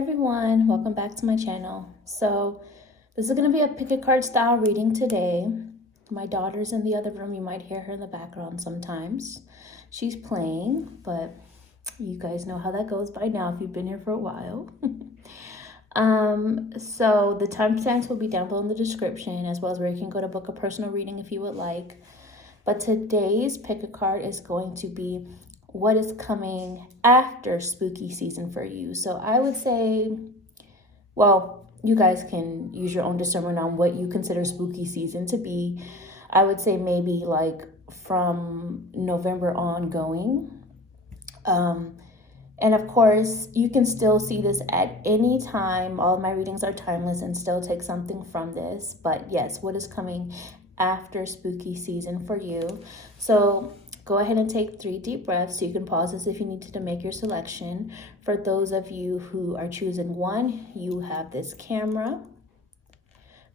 everyone, welcome back to my channel. So this is going to be a pick a card style reading today. My daughter's in the other room. You might hear her in the background sometimes. She's playing, but you guys know how that goes by now if you've been here for a while. So the timestamps will be down below in the description, as well as where you can go to book a personal reading if you would like. But today's pick a card is going to be what is coming after spooky season for you. So I would say, well, you guys can use your own discernment on what you consider spooky season to be. I would say maybe like from November ongoing. And of course, you can still see this at any time. All of my readings are timeless and still take something from this. But yes, what is coming after spooky season for you? So go ahead and take 3 deep breaths. You can pause this if you need to make your selection. For those of you who are choosing 1, you have this camera.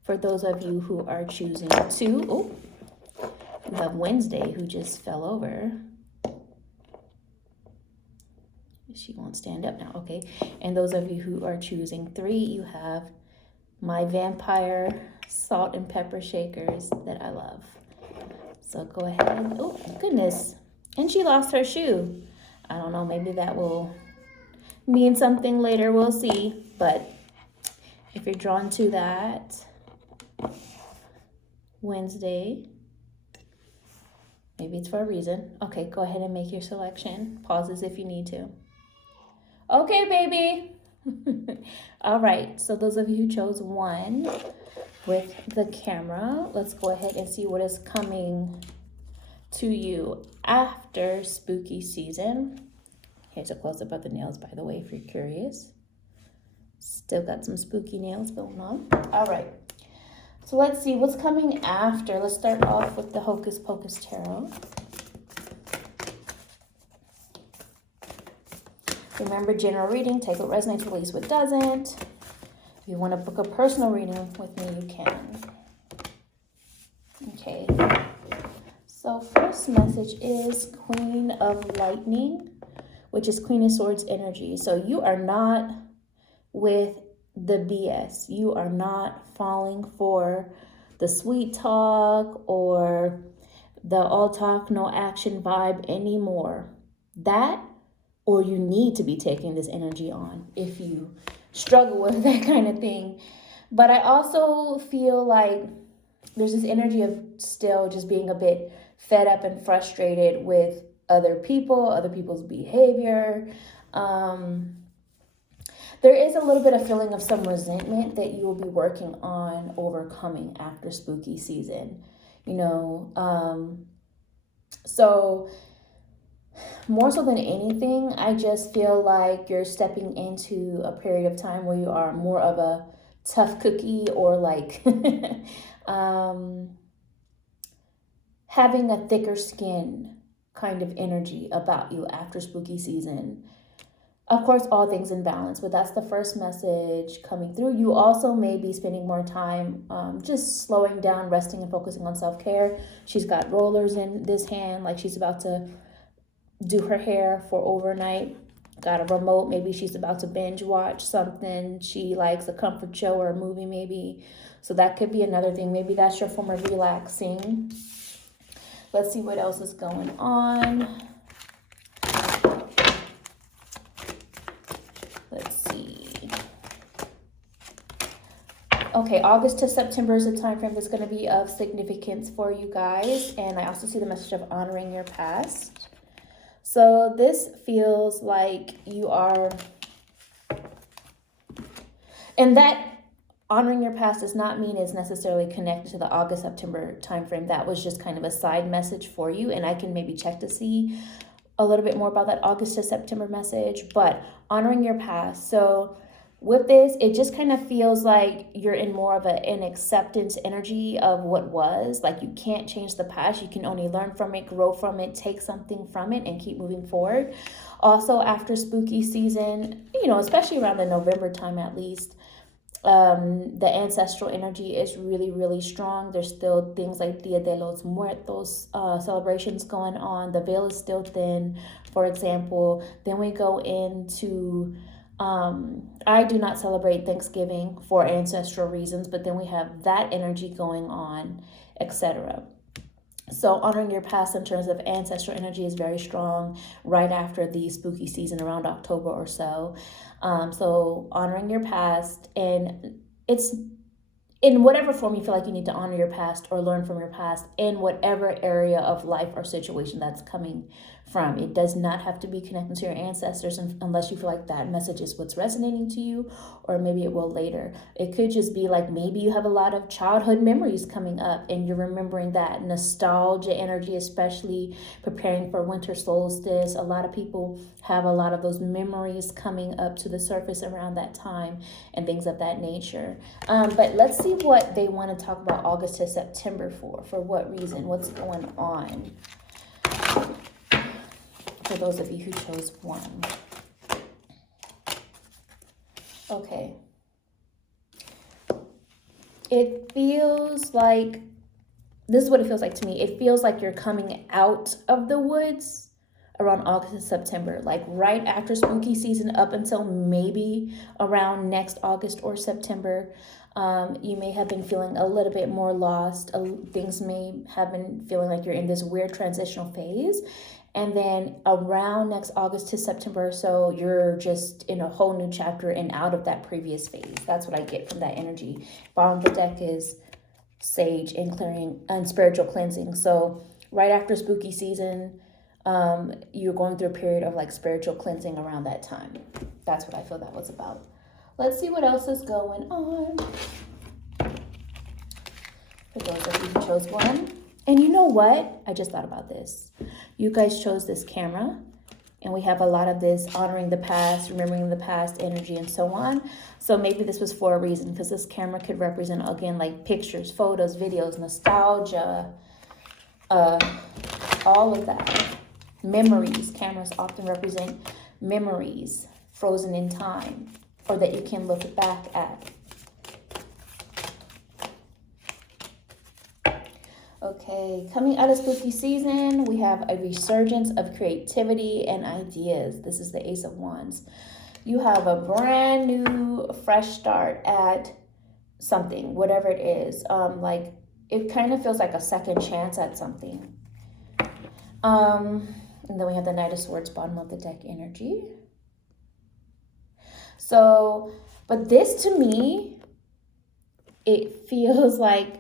For those of you who are choosing 2, you have Wednesday who just fell over. She won't stand up now, okay. And those of you who are choosing 3, you have my vampire salt and pepper shakers that I love. So go ahead. Oh, goodness. And she lost her shoe. I don't know. Maybe that will mean something later. We'll see. But if you're drawn to that, Wednesday, maybe it's for a reason. Okay, go ahead and make your selection. Pause this if you need to. Okay, baby. All right. So those of you who chose 1 with the camera, let's go ahead and see what is coming to you after spooky season. Here's a close-up of the nails, by the way, if you're curious. Still got some spooky nails going on. All right, so let's see what's coming after. Let's start off with the Hocus Pocus Tarot. Remember, general reading, take what resonates, release what doesn't. If you want to book a personal reading with me, you can. Okay. So first message is Queen of Lightning, which is Queen of Swords energy. So you are not with the BS. You are not falling for the sweet talk or the all talk, no action vibe anymore. That, or you need to be taking this energy on if you struggle with that kind of thing. But I also feel like there's this energy of still just being a bit fed up and frustrated with other people, other people's behavior. There is a little bit of feeling of some resentment that you will be working on overcoming after spooky season, so more so than anything, I just feel like you're stepping into a period of time where you are more of a tough cookie, or like having a thicker skin kind of energy about you after spooky season. Of course, all things in balance, but that's the first message coming through. You also may be spending more time just slowing down, resting, and focusing on self-care. She's got rollers in this hand, like she's about to do her hair for overnight. Got a remote. Maybe she's about to binge watch something she likes, a comfort show or a movie maybe. So that could be another thing. Maybe that's your form of relaxing. Let's see what else is going on. Let's see. Okay, August to September is a time frame that's going to be of significance for you guys. And I also see the message of honoring your past. So this feels like you are, and that honoring your past does not mean it's necessarily connected to the August-September timeframe. That was just kind of a side message for you, and I can maybe check to see a little bit more about that August to September message, but honoring your past. So with this, it just kind of feels like you're in more of an acceptance energy of what was. Like you can't change the past. You can only learn from it, grow from it, take something from it, and keep moving forward. Also, after spooky season, especially around the November time at least, the ancestral energy is really, really strong. There's still things like Dia de los Muertos celebrations going on. The veil is still thin, for example. Then we go into I do not celebrate Thanksgiving for ancestral reasons, but then we have that energy going on, etc. So honoring your past in terms of ancestral energy is very strong right after the spooky season around October or so. So honoring your past, and it's in whatever form you feel like you need to honor your past or learn from your past in whatever area of life or situation that's coming from. It does not have to be connected to your ancestors unless you feel like that message is what's resonating to you, or maybe it will later. It could just be like maybe you have a lot of childhood memories coming up and you're remembering that nostalgia energy, especially preparing for winter solstice. A lot of people have a lot of those memories coming up to the surface around that time and things of that nature. But let's see what they want to talk about August to September for. For what reason? What's going on? For those of you who chose 1. Okay. It feels like, this is what it feels like to me. It feels like you're coming out of the woods around August and September, like right after spooky season up until maybe around next August or September. You may have been feeling a little bit more lost. Things may have been feeling like you're in this weird transitional phase. And then around next August to September or so, you're just in a whole new chapter and out of that previous phase. That's what I get from that energy. Bottom of the deck is sage and clearing and spiritual cleansing. So right after spooky season, you're going through a period of like spiritual cleansing around that time. That's what I feel that was about. Let's see what else is going on. For those of you who chose 1. And you know what? I just thought about this. You guys chose this camera, and we have a lot of this honoring the past, remembering the past energy, and so on. So maybe this was for a reason, because this camera could represent, again, like pictures, photos, videos, nostalgia, all of that. Memories. Cameras often represent memories frozen in time, or that you can look back at. Okay, coming out of spooky season, we have a resurgence of creativity and ideas. This is the Ace of Wands. You have a brand new, fresh start at something, whatever it is. Like it kind of feels like a second chance at something. And then we have the Knight of Swords, bottom of the deck energy. So, but this to me, it feels like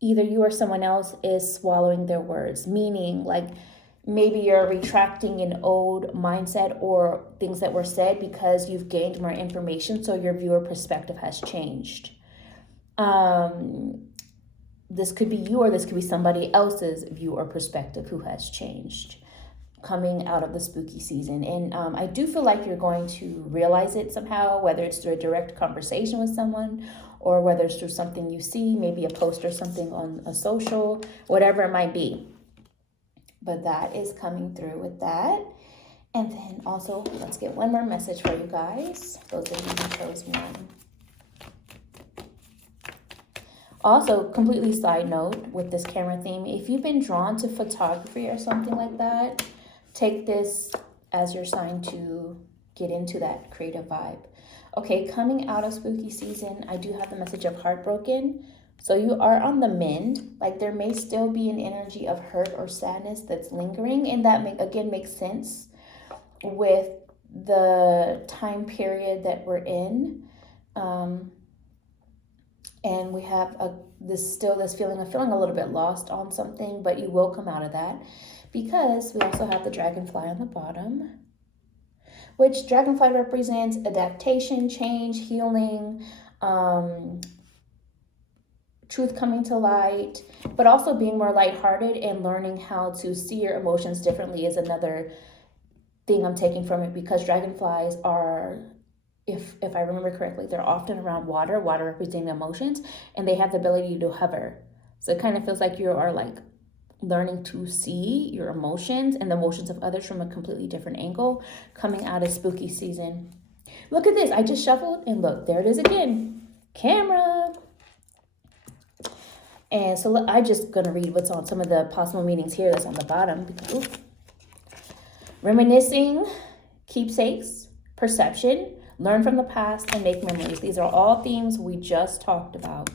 either you or someone else is swallowing their words, meaning like maybe you're retracting an old mindset or things that were said because you've gained more information, so your viewer perspective has changed. This could be you, or this could be somebody else's view or perspective who has changed coming out of the spooky season. And I do feel like you're going to realize it somehow, whether it's through a direct conversation with someone or whether it's through something you see, maybe a post or something on a social, whatever it might be. But that is coming through with that. And then also, let's get one more message for you guys. Those of you who chose 1. Also, completely side note with this camera theme, if you've been drawn to photography or something like that, take this as your sign to get into that creative vibe. Okay, coming out of spooky season, I do have the message of heartbroken. So you are on the mend. Like there may still be an energy of hurt or sadness that's lingering. And that makes sense with the time period that we're in. And we have this feeling of feeling a little bit lost on something, but you will come out of that because we also have the dragonfly on the bottom, which dragonfly represents adaptation, change, healing, truth coming to light, but also being more lighthearted and learning how to see your emotions differently is another thing I'm taking from it, because dragonflies are, if I remember correctly, they're often around water representing emotions, and they have the ability to hover. So it kind of feels like you are like learning to see your emotions and the emotions of others from a completely different angle coming out of spooky season. Look at this. I just shuffled and look, there it is again. Camera. And so I'm just going to read what's on some of the possible meanings here that's on the bottom. Reminiscing, keepsakes, perception, learn from the past, and make memories. These are all themes we just talked about.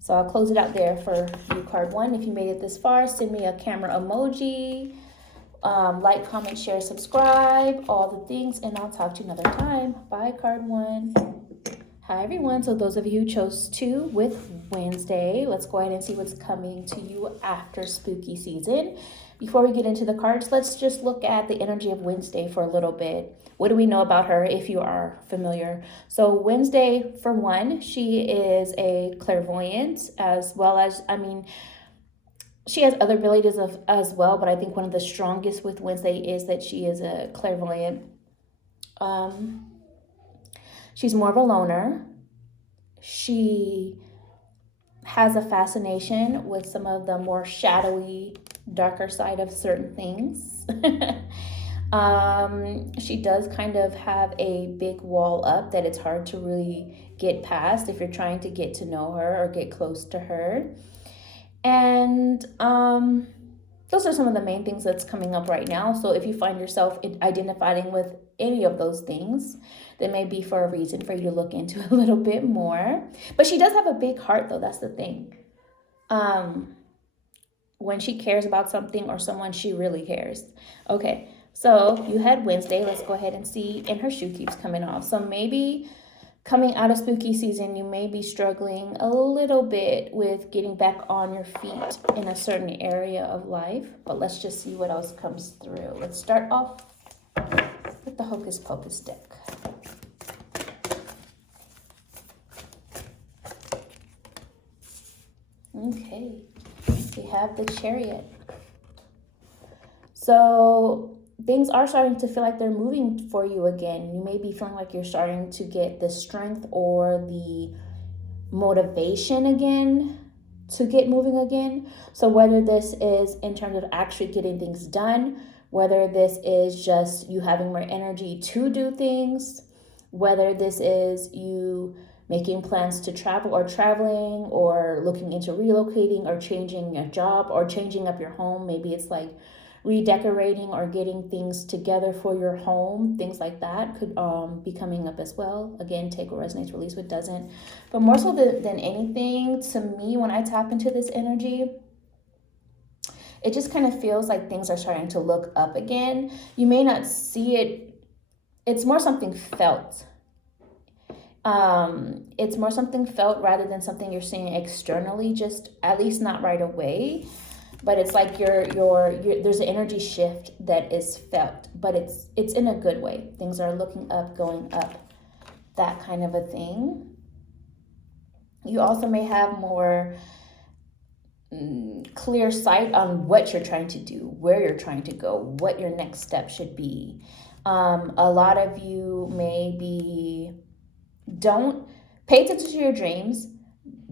So I'll close it out there for you, card 1. If you made it this far, send me a camera emoji, like, comment, share, subscribe, all the things, and I'll talk to you another time. Bye, card 1. Hi, everyone. So those of you who chose 2 with Wednesday, let's go ahead and see what's coming to you after spooky season. Before we get into the cards, let's just look at the energy of Wednesday for a little bit. What do we know about her if you are familiar? So Wednesday, for one, she is a clairvoyant, as well as, she has other abilities as well, but I think one of the strongest with Wednesday is that she is a clairvoyant. She's more of a loner. She has a fascination with some of the more shadowy, darker side of certain things. She does kind of have a big wall up that it's hard to really get past if you're trying to get to know her or get close to her. And those are some of the main things that's coming up right now. So if you find yourself identifying with any of those things, that may be for a reason for you to look into a little bit more. But she does have a big heart, though. That's the thing. When she cares about something or someone, she really cares. Okay, so you had Wednesday. Let's go ahead and see. And her shoe keeps coming off. So maybe coming out of spooky season, you may be struggling a little bit with getting back on your feet in a certain area of life. But let's just see what else comes through. Let's start off with the Hocus Pocus deck. Okay, we have the Chariot. So things are starting to feel like they're moving for you again. You may be feeling like you're starting to get the strength or the motivation again to get moving again. So whether this is in terms of actually getting things done, whether this is just you having more energy to do things, whether this is you making plans to travel or traveling or looking into relocating or changing your job or changing up your home. Maybe it's like redecorating or getting things together for your home. Things like that could be coming up as well. Again, take what resonates, release what doesn't. But more so than anything, to me, when I tap into this energy, it just kind of feels like things are starting to look up again. You may not see it. It's more something felt. It's more something felt rather than something you're seeing externally, just at least not right away. But it's like there's an energy shift that is felt, but it's in a good way. Things are looking up, going up, that kind of a thing. You also may have more clear sight on what you're trying to do, where you're trying to go, what your next step should be. A lot of you don't pay attention to your dreams.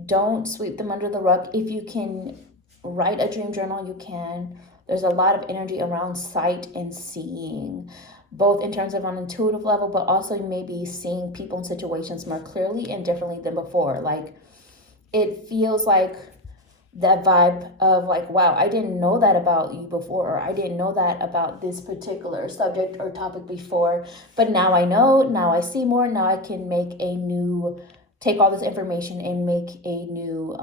Don't sweep them under the rug. If you can write a dream journal, you can. There's a lot of energy around sight and seeing, both in terms of an intuitive level, but also you may be seeing people and situations more clearly and differently than before. Like, it feels like that vibe of like, wow, I didn't know that about you before, or I didn't know that about this particular subject or topic before, but now I know, now I see more, now I can take all this information and make a new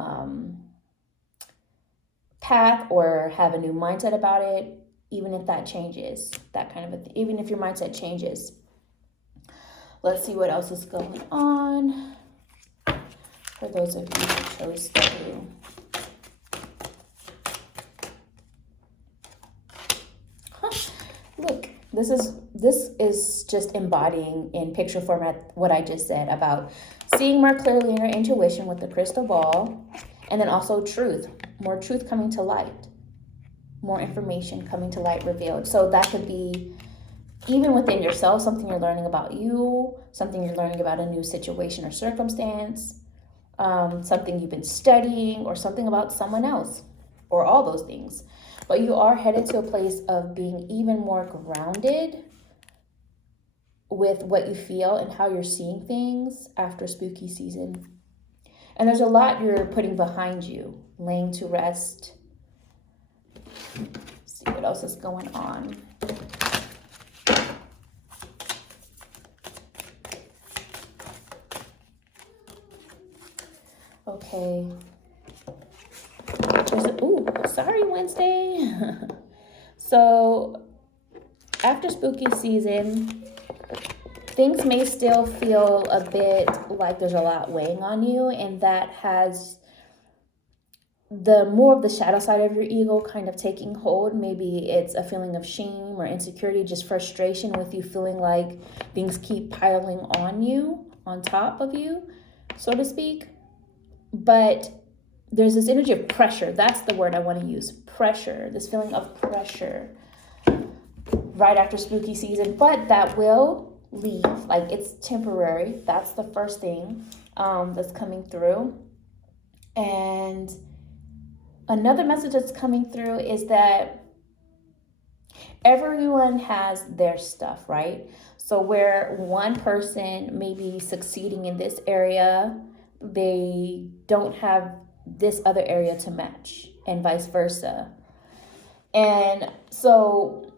path or have a new mindset about it, even if that changes, that kind of even if your mindset changes. Let's see what else is going on for those of you who chose to. Look, this is just embodying in picture format what I just said about seeing more clearly in your intuition with the crystal ball, and then also truth, more truth coming to light, more information coming to light revealed. So that could be even within yourself, something you're learning about you, something you're learning about a new situation or circumstance, something you've been studying, or something about someone else, or all those things. But you are headed to a place of being even more grounded with what you feel and how you're seeing things after spooky season. And there's a lot you're putting behind you, laying to rest. Let's see what else is going on. Okay. Ooh, sorry, Wednesday. So after spooky season, things may still feel a bit like there's a lot weighing on you, and that has the more of the shadow side of your ego kind of taking hold. Maybe it's a feeling of shame or insecurity, just frustration with you feeling like things keep piling on you, on top of you, so to speak. But there's this energy of pressure. That's the word I want to use. Pressure. This feeling of pressure right after spooky season. But that will leave. Like, it's temporary. That's the first thing that's coming through. And another message that's coming through is that everyone has their stuff, right? So where one person may be succeeding in this area, they don't have this other area to match, and vice versa. And so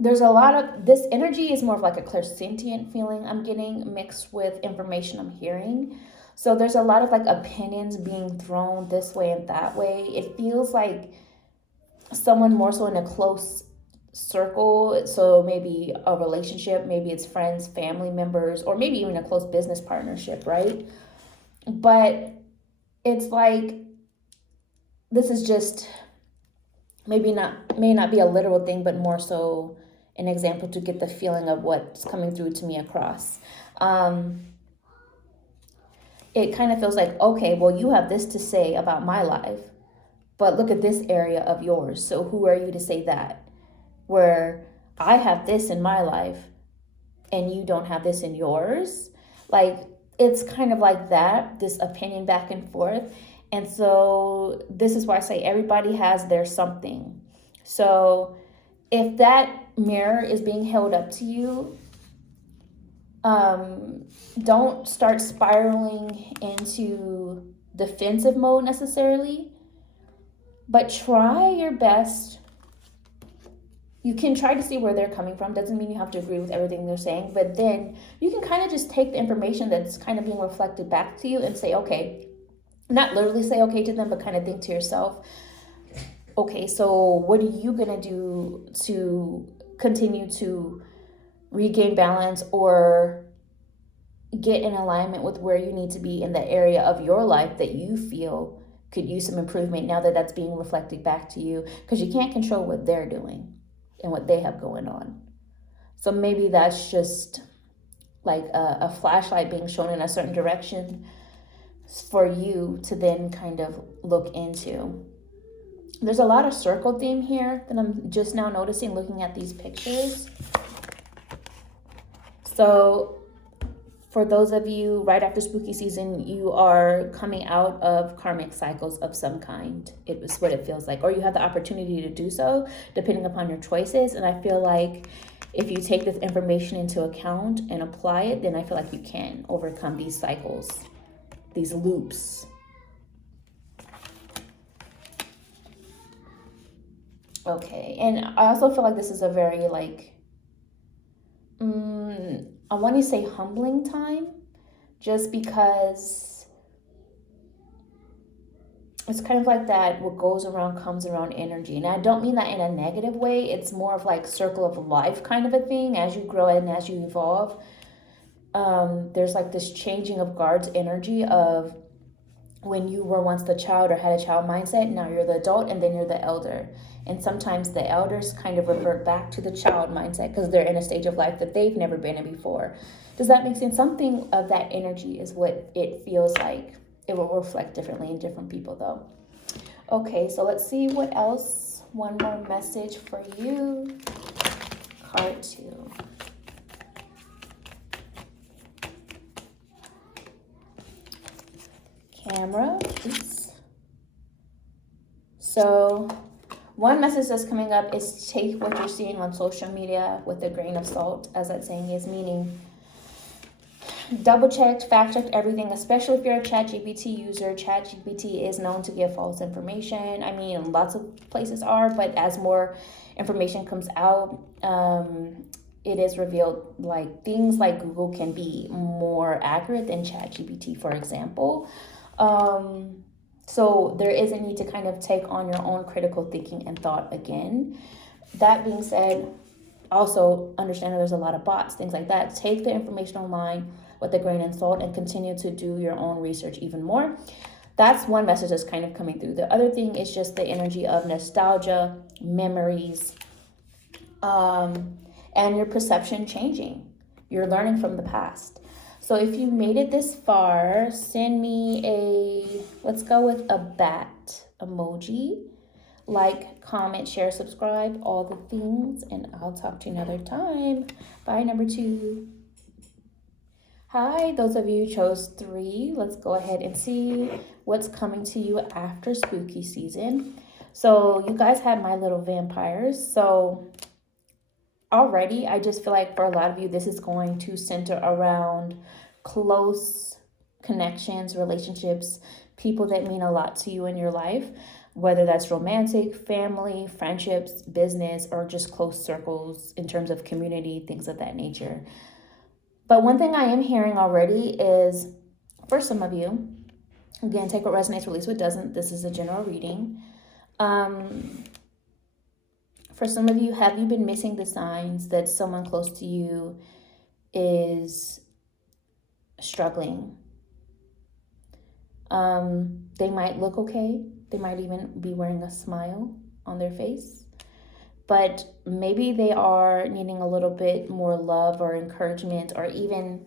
there's a lot of this energy is more of like a clairsentient feeling I'm getting mixed with information I'm hearing. So there's a lot of like opinions being thrown this way and that way. It feels like someone more so in a close circle, so maybe a relationship, maybe it's friends, family members, or maybe even a close business partnership, right? But it's like this is just may not be a literal thing, but more so an example to get the feeling of what's coming through to me across. It kind of feels like, okay, well, you have this to say about my life, but look at this area of yours. So who are you to say that? Where I have this in my life and you don't have this in yours. Like, it's kind of like that, this opinion back and forth. And so this is why I say everybody has their something. So if that mirror is being held up to you, don't start spiraling into defensive mode necessarily, but try your best. You can try to see where they're coming from. Doesn't mean you have to agree with everything they're saying, but then you can kind of just take the information that's kind of being reflected back to you and say, okay, not literally say okay to them, but kind of think to yourself, okay, so what are you going to do to continue to regain balance or get in alignment with where you need to be in the area of your life that you feel could use some improvement now that that's being reflected back to you? Because you can't control what they're doing and what they have going on. So maybe that's just like a flashlight being shown in a certain direction for you to then kind of look into. There's a lot of circle theme here that I'm just now noticing looking at these pictures. So for those of you right after spooky season, you are coming out of karmic cycles of some kind. It was what it feels like, or you have the opportunity to do so depending upon your choices. And I feel like if you take this information into account and apply it, then I feel like you can overcome these cycles, these loops. Okay, and I also feel like this is a very like, I want to say humbling time, just because it's kind of like that what goes around comes around energy. And I don't mean that in a negative way. It's more of like circle of life kind of a thing. As you grow and as you evolve, there's like this changing of guards energy of when you were once the child or had a child mindset, now you're the adult and then you're the elder. And sometimes the elders kind of revert back to the child mindset because they're in a stage of life that they've never been in before. Does that make sense? Something of that energy is what it feels like. It will reflect differently in different people though. Okay, so let's see what else. One more message for you. Card 2. Camera, please. So one message that's coming up is take what you're seeing on social media with a grain of salt, as that saying is, meaning double checked, fact checked everything, especially if you're a ChatGPT user. ChatGPT is known to give false information. I mean, lots of places are, but as more information comes out, it is revealed like things like Google can be more accurate than ChatGPT, for example. So there is a need to kind of take on your own critical thinking and thought again. That being said, also understand that there's a lot of bots, things like that. Take the information online with a grain of salt and continue to do your own research even more. That's one message that's kind of coming through. The other thing is just the energy of nostalgia, memories, and your perception changing. You're learning from the past. So if you made it this far, send me let's go with a bat emoji. Like, comment, share, subscribe, all the things, and I'll talk to you another time. Bye, number 2. Hi, those of you who chose 3, let's go ahead and see what's coming to you after spooky season. So you guys had my little vampires. So already, I just feel like for a lot of you, this is going to center around close connections, relationships, people that mean a lot to you in your life, whether that's romantic, family, friendships, business, or just close circles in terms of community, things of that nature. But one thing I am hearing already is, for some of you, again, take what resonates, release what doesn't. This is a general reading. For some of you, have you been missing the signs that someone close to you is struggling? They might look okay. They might even be wearing a smile on their face. But maybe they are needing a little bit more love or encouragement, or even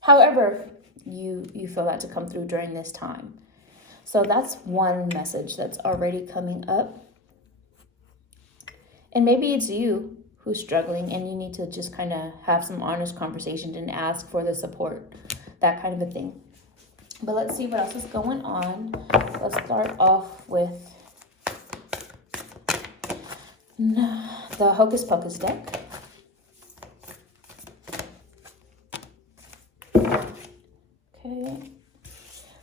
however you feel that to come through during this time. So that's one message that's already coming up. And maybe it's you who's struggling and you need to just kind of have some honest conversations and ask for the support, that kind of a thing. But let's see what else is going on. Let's start off with the Hocus Pocus deck. Okay.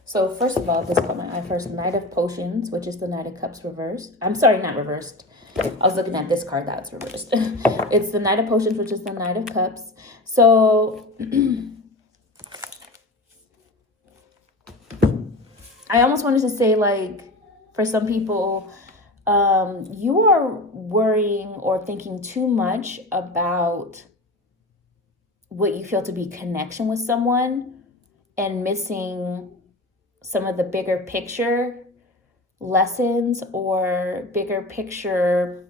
So first of all, this caught my eye first. Knight of Potions, which is the Knight of Cups reversed. I'm sorry, not reversed. I was looking at this card that's reversed. It's the Knight of Potions, which is the Knight of Cups. So I almost wanted to say, like, for some people, you are worrying or thinking too much about what you feel to be connection with someone and missing some of the bigger picture lessons or bigger picture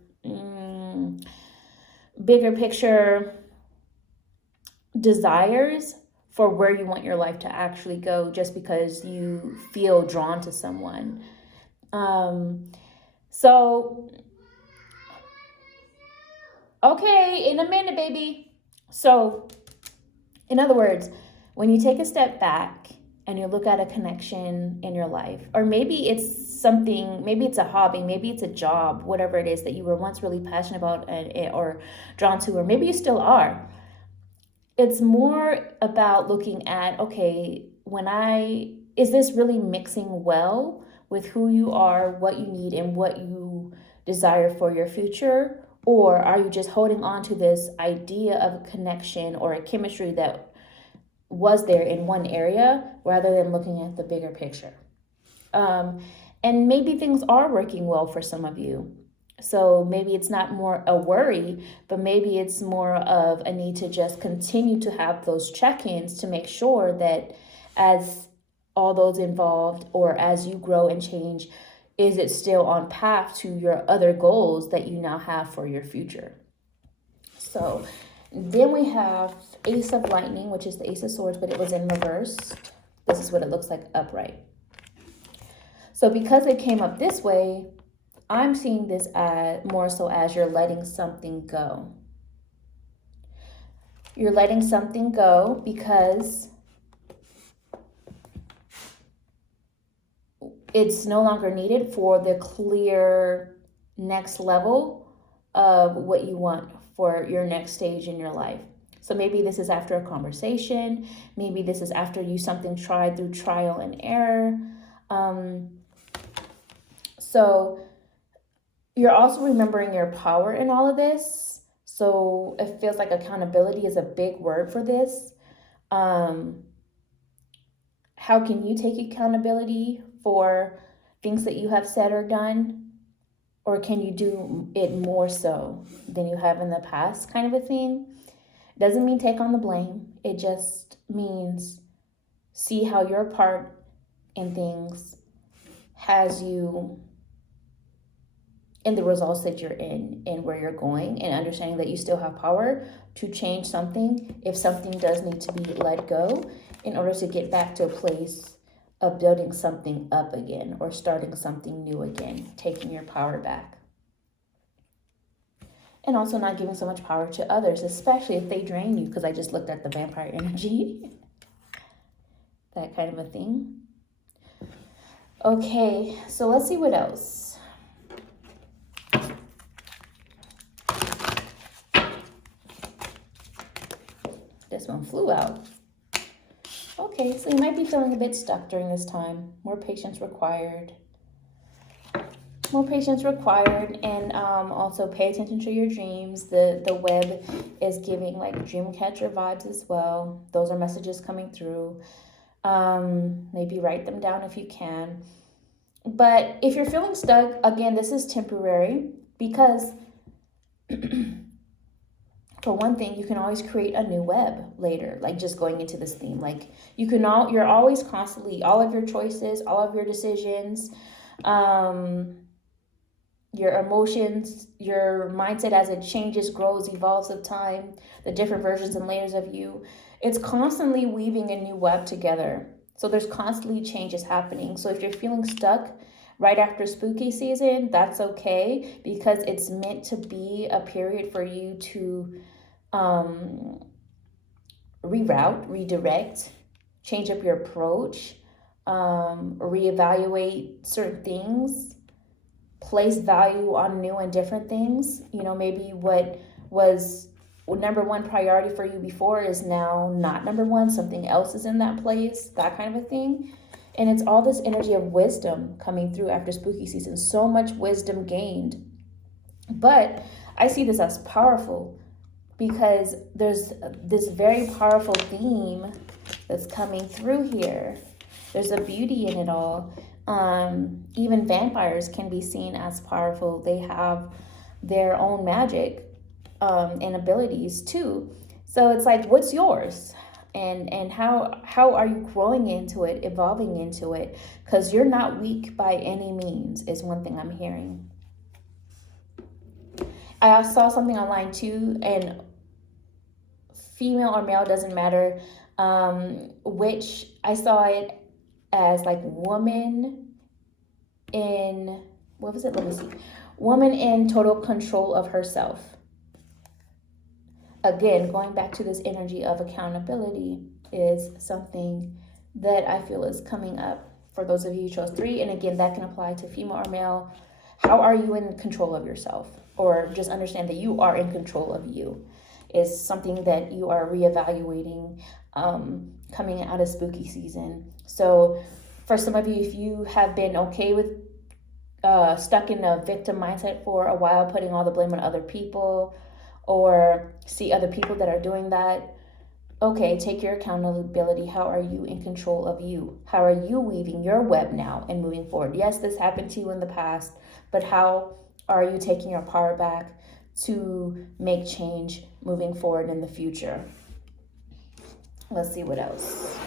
desires for where you want your life to actually go, just because you feel drawn to someone. So okay, in a minute, baby. So in other words, when you take a step back and you look at a connection in your life, or maybe it's something, maybe it's a hobby, maybe it's a job, whatever it is that you were once really passionate about or drawn to, or maybe you still are. It's more about looking at, okay, is this really mixing well with who you are, what you need, and what you desire for your future? Or are you just holding on to this idea of a connection or a chemistry that was there in one area rather than looking at the bigger picture? And maybe things are working well for some of you. So maybe it's not more a worry, but maybe it's more of a need to just continue to have those check-ins to make sure that as all those involved, or as you grow and change, is it still on path to your other goals that you now have for your future? So then we have Ace of Lightning, which is the Ace of Swords, but it was in reverse. This is what it looks like upright. So because it came up this way, I'm seeing this as more so as you're letting something go. You're letting something go because it's no longer needed for the clear next level of what you want for your next stage in your life. So maybe this is after a conversation. Maybe this is after something tried through trial and error. So you're also remembering your power in all of this. So it feels like accountability is a big word for this. how can you take accountability for things that you have said or done? Or can you do it more so than you have in the past, kind of a thing? Doesn't mean take on the blame. It just means see how your part in things has you in the results that you're in and where you're going, and understanding that you still have power to change something if something does need to be let go in order to get back to a place of building something up again or starting something new again, taking your power back. And also not giving so much power to others, especially if they drain you, because I just looked at the vampire energy. That kind of a thing. Okay, so let's see what else. This one flew out. Okay, so you might be feeling a bit stuck during this time. More patience required. More patience required, and also pay attention to your dreams. The web is giving like dream catcher vibes as well. Those are messages coming through. Maybe write them down if you can. But if you're feeling stuck, again, this is temporary, because for one thing, you can always create a new web later, like just going into this theme. Like you're always constantly, all of your choices, all of your decisions, your emotions, your mindset as it changes, grows, evolves with time, the different versions and layers of you. It's constantly weaving a new web together. So there's constantly changes happening. So if you're feeling stuck right after spooky season, that's okay, because it's meant to be a period for you to reroute, redirect, change up your approach, reevaluate certain things, place value on new and different things. You know, maybe what was number one priority for you before is now not number one. Something else is in that place, that kind of a thing. And it's all this energy of wisdom coming through after spooky season. So much wisdom gained. But I see this as powerful, because there's this very powerful theme that's coming through here. There's a beauty in it all. Even vampires can be seen as powerful. They have their own magic and abilities too. So it's like, what's yours? And how are you growing into it, evolving into it? Because you're not weak by any means, is one thing I'm hearing. I saw something online too, and female or male, doesn't matter, which I saw it as like woman in, what was it? Let me see. Woman in total control of herself. Again, going back to this energy of accountability is something that I feel is coming up for those of you who chose 3. And again, that can apply to female or male. How are you in control of yourself? Or just understand that you are in control of you is something that you are reevaluating coming out of spooky season. So for some of you, if you have been okay with stuck in a victim mindset for a while, putting all the blame on other people, or see other people that are doing that, okay, take your accountability. How are you in control of you? How are you weaving your web now and moving forward? Yes, this happened to you in the past, but how are you taking your power back to make change moving forward in the future? Let's see what else.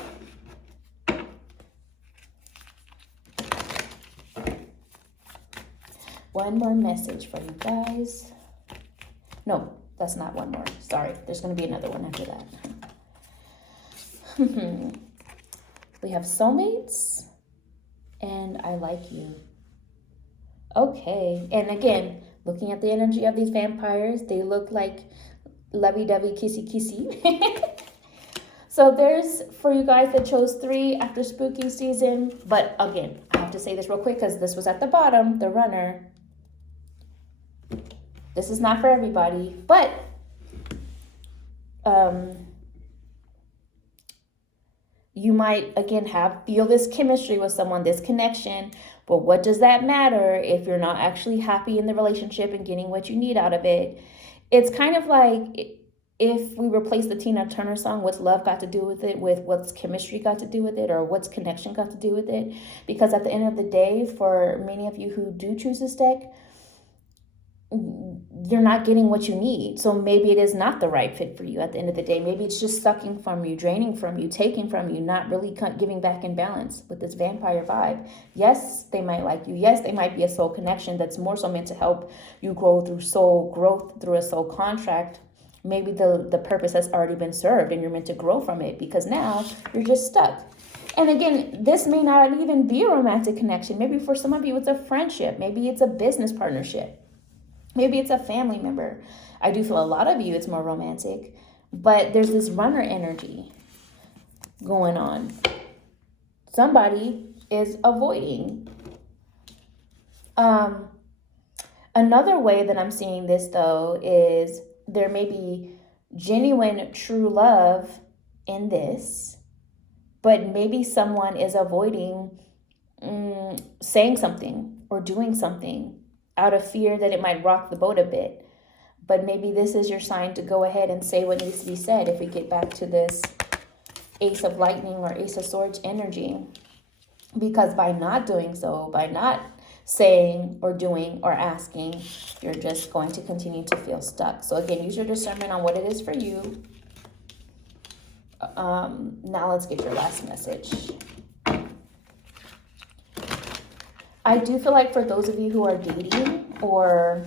One more message for you guys. No, that's not one more. Sorry, there's going to be another one after that. We have soulmates and I like you. Okay, and again, looking at the energy of these vampires, they look like lovey-dovey, kissy-kissy. So there's, for you guys that chose 3 after spooky season, but again, I have to say this real quick because this was at the bottom, the runner. This is not for everybody, but you might, again, feel this chemistry with someone, this connection, but what does that matter if you're not actually happy in the relationship and getting what you need out of it? It's kind of like if we replace the Tina Turner song, what's love got to do with it, with what's chemistry got to do with it, or what's connection got to do with it? Because at the end of the day, for many of you who do choose this deck, you're not getting what you need. So maybe it is not the right fit for you at the end of the day. Maybe it's just sucking from you, draining from you, taking from you, not really giving back in balance with this vampire vibe. Yes, they might like you. Yes, they might be a soul connection that's more so meant to help you grow through soul growth, through a soul contract. Maybe the purpose has already been served and you're meant to grow from it, because now you're just stuck. And again, this may not even be a romantic connection. Maybe for some of you, it's a friendship. Maybe it's a business partnership. Maybe it's a family member. I do feel a lot of you, it's more romantic, but there's this runner energy going on. Somebody is avoiding. Another way that I'm seeing this, though, is there may be genuine, true love in this, but maybe someone is avoiding saying something or doing something out of fear that it might rock the boat a bit. But maybe this is your sign to go ahead and say what needs to be said if we get back to this Ace of Lightning or Ace of Swords energy. Because by not doing so, by not saying or doing or asking, you're just going to continue to feel stuck. So again, use your discernment on what it is for you. Now let's get your last message. I do feel like for those of you who are dating or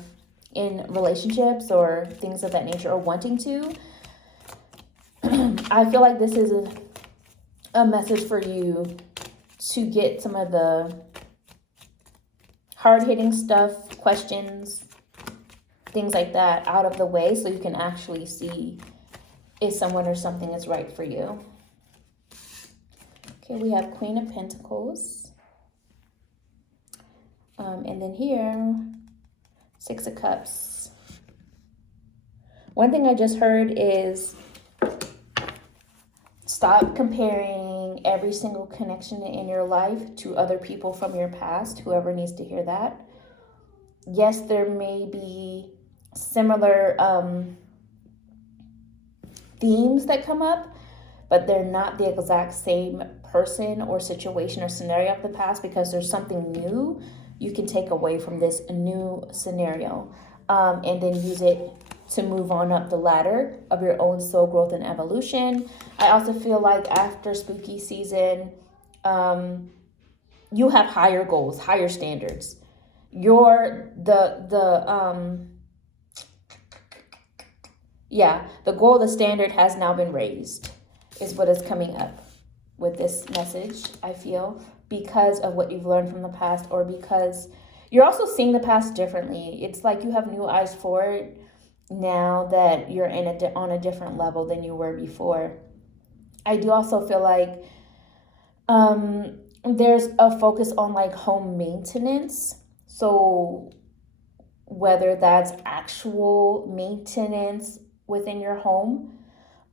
in relationships or things of that nature or wanting to, I feel like this is a message for you to get some of the hard-hitting stuff, questions, things like that out of the way so you can actually see if someone or something is right for you. Okay, we have Queen of Pentacles. And then here, Six of Cups. One thing I just heard is stop comparing every single connection in your life to other people from your past, whoever needs to hear that. Yes, there may be similar themes that come up, but they're not the exact same person or situation or scenario of the past, because there's something new you can take away from this new scenario and then use it to move on up the ladder of your own soul growth and evolution. I also feel like after spooky season, you have higher goals, higher standards. The goal, the standard has now been raised, is what is coming up with this message, I feel, because of what you've learned from the past, or because you're also seeing the past differently. It's like you have new eyes for it now that you're on a different level than you were before. I do also feel like there's a focus on like home maintenance. So whether that's actual maintenance within your home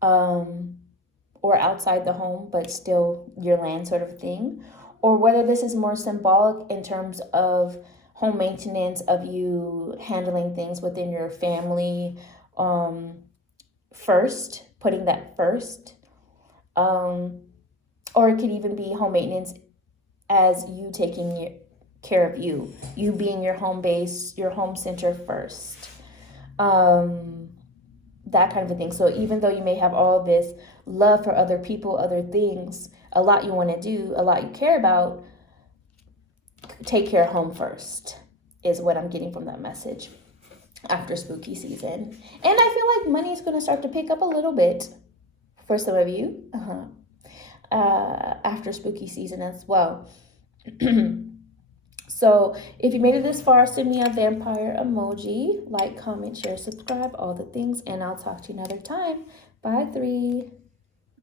or outside the home, but still your land sort of thing, or whether this is more symbolic in terms of home maintenance, of you handling things within your family first, putting that first. Or it could even be home maintenance as you taking care of you being your home base, your home center first. That kind of a thing. So even though you may have all this love for other people, other things, a lot you want to do, a lot you care about, take care of home first is what I'm getting from that message after spooky season. And I feel like money is going to start to pick up a little bit for some of you after spooky season as well. So if you made it this far, send me a vampire emoji, like, comment, share, subscribe, all the things, and I'll talk to you another time. Bye, 3.